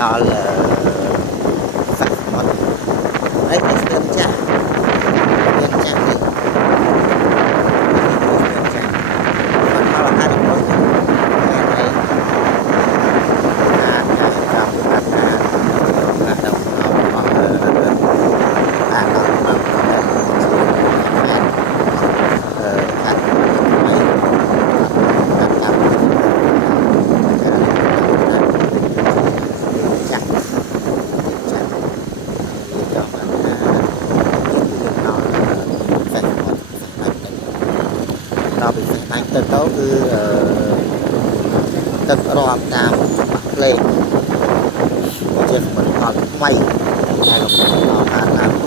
ដល់សាច់មាត់ហើយទៅស្ទើរចាស់មានចាស់នេះចាស់គាត់មកអាហាររបស់ហើយអាចាំអាដល់អស់អាដល់មកខាត់ហើយខាត់តាមចាស់ចាស់វាចង់បានថាដល់សាច់មាត់សាច់ដល់ពីសាច់ទៅគឺទឹករាប់តាមច្បាប់លេខជាសមិទ្ធផលថ្មីដែលកំពុងដល់តាម